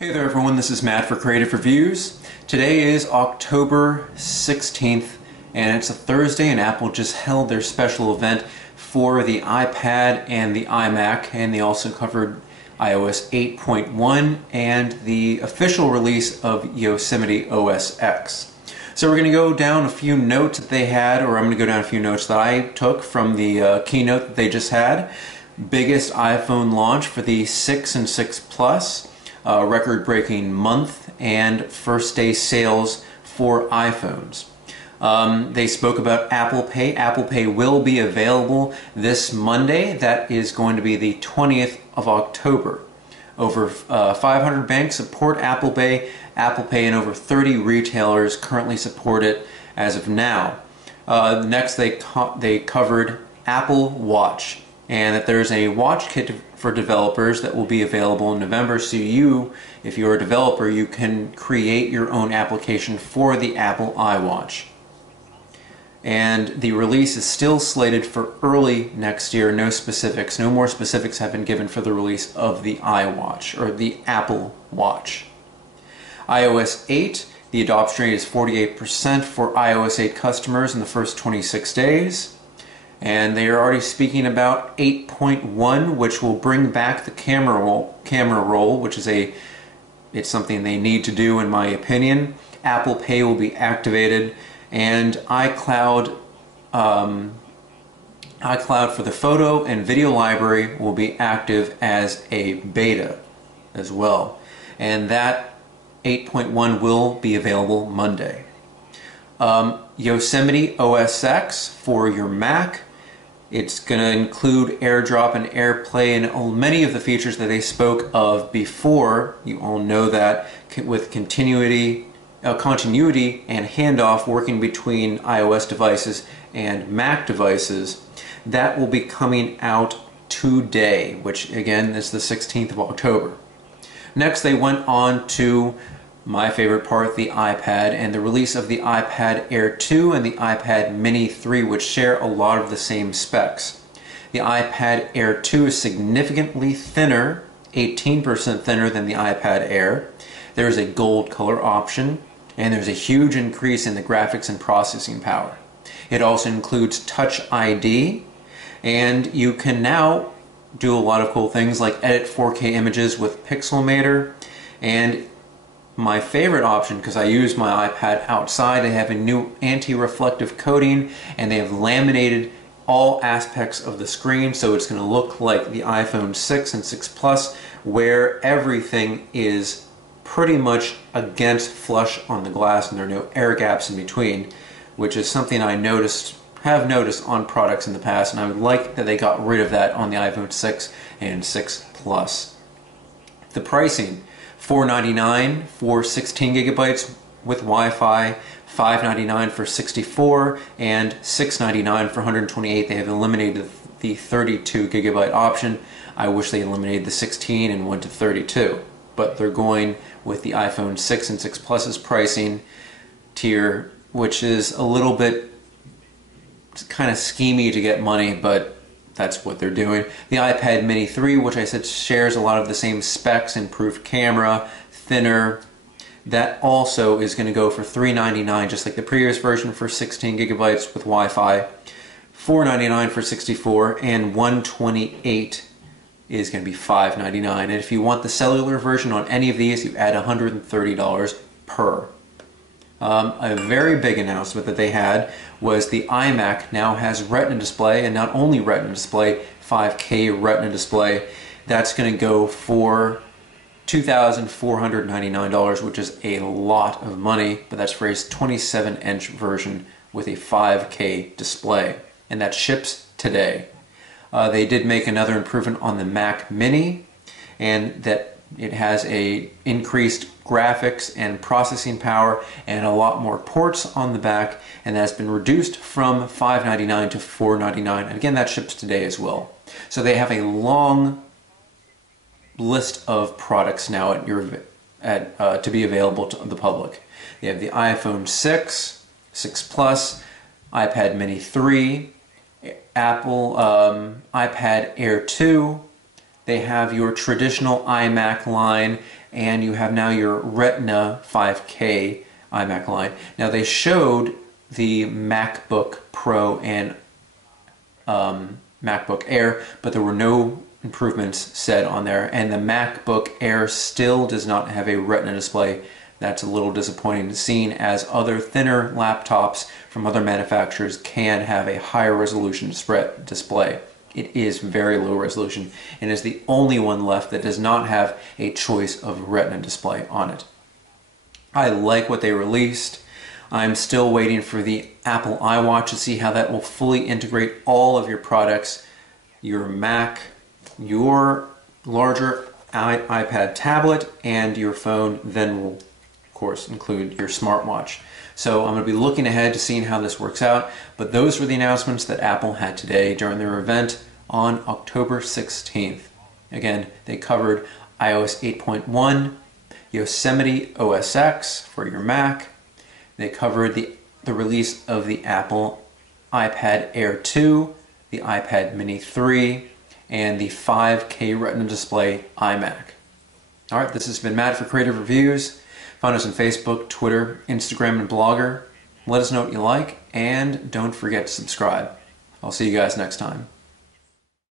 Hey there everyone, this is Matt for Creative Reviews. Today is October 16th and it's a Thursday, and Apple just held their special event for the iPad and the iMac, and they also covered iOS 8.1 and the official release of Yosemite OS X. So we're going to go down a few notes that they had, or I'm going to go down a few notes that I took from the keynote that they just had. Biggest iPhone launch for the 6 and 6 Plus. Record-breaking month and first day sales for iPhones. They spoke about Apple Pay. Apple Pay will be available this Monday. That is going to be the 20th of October. Over 500 banks support Apple Pay. Apple Pay and over 30 retailers currently support it as of now. Next, they covered Apple Watch, and that there's a watch kit for developers that will be available in November, so if you're a developer, you can create your own application for the Apple iWatch. And the release is still slated for early next year. No more specifics have been given for the release of the iWatch, or the Apple Watch. iOS 8, the adoption rate is 48% for iOS 8 customers in the first 26 days. And they are already speaking about 8.1, which will bring back the camera roll, which is it's something they need to do, in my opinion. Apple Pay will be activated, and iCloud for the photo and video library will be active as a beta as well. And that 8.1 will be available Monday. Yosemite OS X for your Mac. It's going to include AirDrop and AirPlay and many of the features that they spoke of before. You all know that, with continuity and handoff working between iOS devices and Mac devices. That will be coming out today, which again is the 16th of October. Next, they went on to my favorite part, the iPad, and the release of the iPad Air 2 and the iPad Mini 3, which share a lot of the same specs. The iPad Air 2 is significantly thinner, 18% thinner than the iPad Air. There is a gold color option, and there's a huge increase in the graphics and processing power. It also includes Touch ID, and you can now do a lot of cool things like edit 4K images with Pixelmator. And my favorite option, because I use my iPad outside, they have a new anti-reflective coating, and they have laminated all aspects of the screen, so it's going to look like the iPhone 6 and 6 Plus, where everything is pretty much against flush on the glass and there are no air gaps in between, which is something I have noticed on products in the past, and I would like that they got rid of that on the iPhone 6 and 6 Plus. The pricing: $499 for 16 gigabytes with Wi-Fi, $599 for 64, and $699 for 128. They have eliminated the 32 gigabyte option. I wish they eliminated the 16 and went to 32, but they're going with the iPhone 6 and 6 Plus's pricing tier, which is a little bit kind of schemy to get money, but that's what they're doing. The iPad Mini 3, which I said shares a lot of the same specs, improved camera, thinner, that also is going to go for $399, just like the previous version, for 16 gigabytes with Wi-Fi, $499 for 64, and 128 is going to be $599. And if you want the cellular version on any of these, you add $130 per. A very big announcement that they had was the iMac now has Retina display, and not only Retina display, 5K Retina display. That's going to go for $2,499, which is a lot of money, but that's for a 27-inch version with a 5K display, and that ships today. They did make another improvement on the Mac Mini, and that it has a increased graphics and processing power and a lot more ports on the back, and that's been reduced from $599 to $499. And again, that ships today as well. So they have a long list of products now to be available to the public. They have the iPhone 6, 6 Plus, iPad Mini 3, Apple iPad Air 2. They have your traditional iMac line, and you have now your Retina 5K iMac line. Now they showed the MacBook Pro and MacBook Air, but there were no improvements said on there, and the MacBook Air still does not have a Retina display. That's a little disappointing, seen as other thinner laptops from other manufacturers can have a higher resolution display. It is very low resolution and is the only one left that does not have a choice of Retina display on it. I like what they released. I'm still waiting for the Apple iWatch to see how that will fully integrate all of your products, your Mac, your larger iPad tablet, and your phone, then will of course include your smartwatch. So I'm going to be looking ahead to seeing how this works out, but those were the announcements that Apple had today during their event on October 16th. Again, they covered iOS 8.1, Yosemite OS X for your Mac. They covered the release of the Apple iPad Air 2, the iPad Mini 3, and the 5K Retina display iMac. Alright, this has been Matt for Creative Reviews. Find us on Facebook, Twitter, Instagram, and Blogger. Let us know what you like, and don't forget to subscribe. I'll see you guys next time.